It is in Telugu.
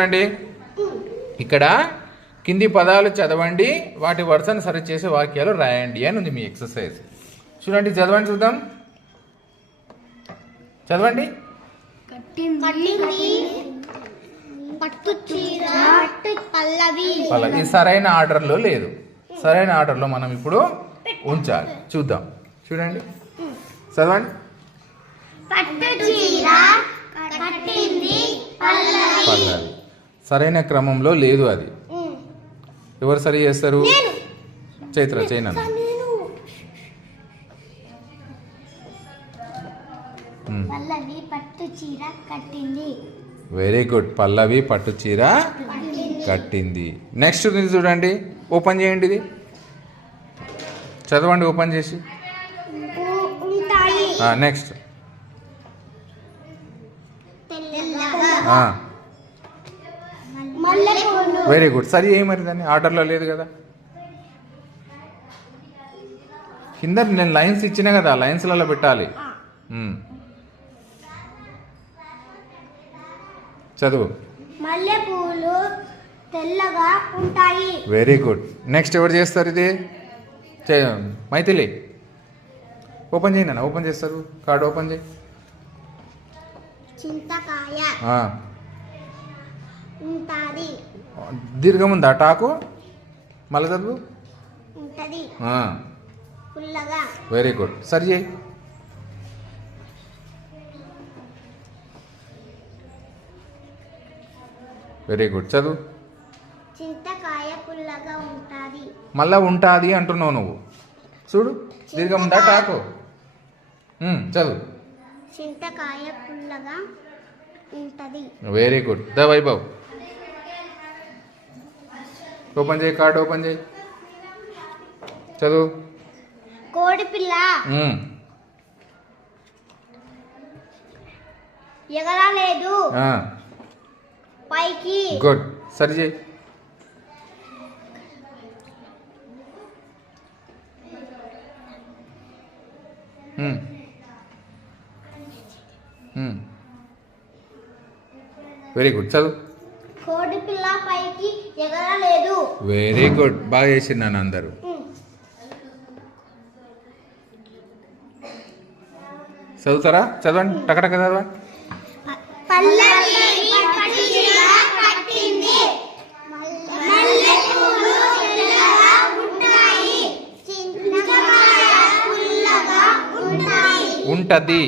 చూడండి, ఇక్కడ కింది పదాలు చదవండి, వాటి వరుసను సరిచేసే వాక్యాలు రాయండి అని ఉంది మీ ఎక్సర్సైజ్. చూడండి, చదవండి చూద్దాం. చదవండి. ఇది సరైన ఆర్డర్లో లేదు. సరైన ఆర్డర్లో మనం ఇప్పుడు ఉంచాలి. చూద్దాం. చూడండి, చదవండి. పల్లవి సరైన క్రమంలో లేదు. అది ఎవరు సరి చేస్తారు? చైత్ర చైనా. Very good. పల్లవి పట్టు చీర కట్టింది. నెక్స్ట్ చూడండి, ఓపెన్ చేయండి. ఇది చదవండి ఓపెన్ చేసి. Next very good. సరి ఏ మరి దాన్ని ఆర్డర్లో లేదు కదా. కింద నేను లైన్స్ ఇచ్చినా కదా, లైన్స్లలో పెట్టాలి. చదువు. మల్లెపూలు తెల్లగా ఉంటాయి. Very good. నెక్స్ట్ ఎవరు చేస్తారు? ఇది మైథిలి. ఓపెన్ చేయండి అన్న. ఓపెన్ చేస్తారు. కార్డు ఓపెన్ చేయి. చింతకాయ ఉంటాది. దీర్ఘం ఉందా? టాకు మళ్ళీ చదువు. ఉంటది. పుల్లగా. Very good. సరి చేయి. Very good. చదువు. చింతకాయ పుల్లగా ఉంటాది. మళ్ళా ఉంటాది అంటున్నావు నువ్వు. చూడు, దీర్ఘం ఉందా? టాకు చదువు. చింతకాయ పుల్లగా ఉంటది. Very good. The Vaibhav. Open చేయి. కార్డు ఓపెన్ చేయి. చదువు. కోడి పిల్ల ఎగరలేదు. పైకి. గుడ్. సరి చేయి. Very good. చదువు. కోడి పిల్ల పైకి ఎగరలేదు. Very good. బాగా చేసినాను అందరూ. చదువుతారా? చదవండి. టకటక చదవండి. ఉంటది.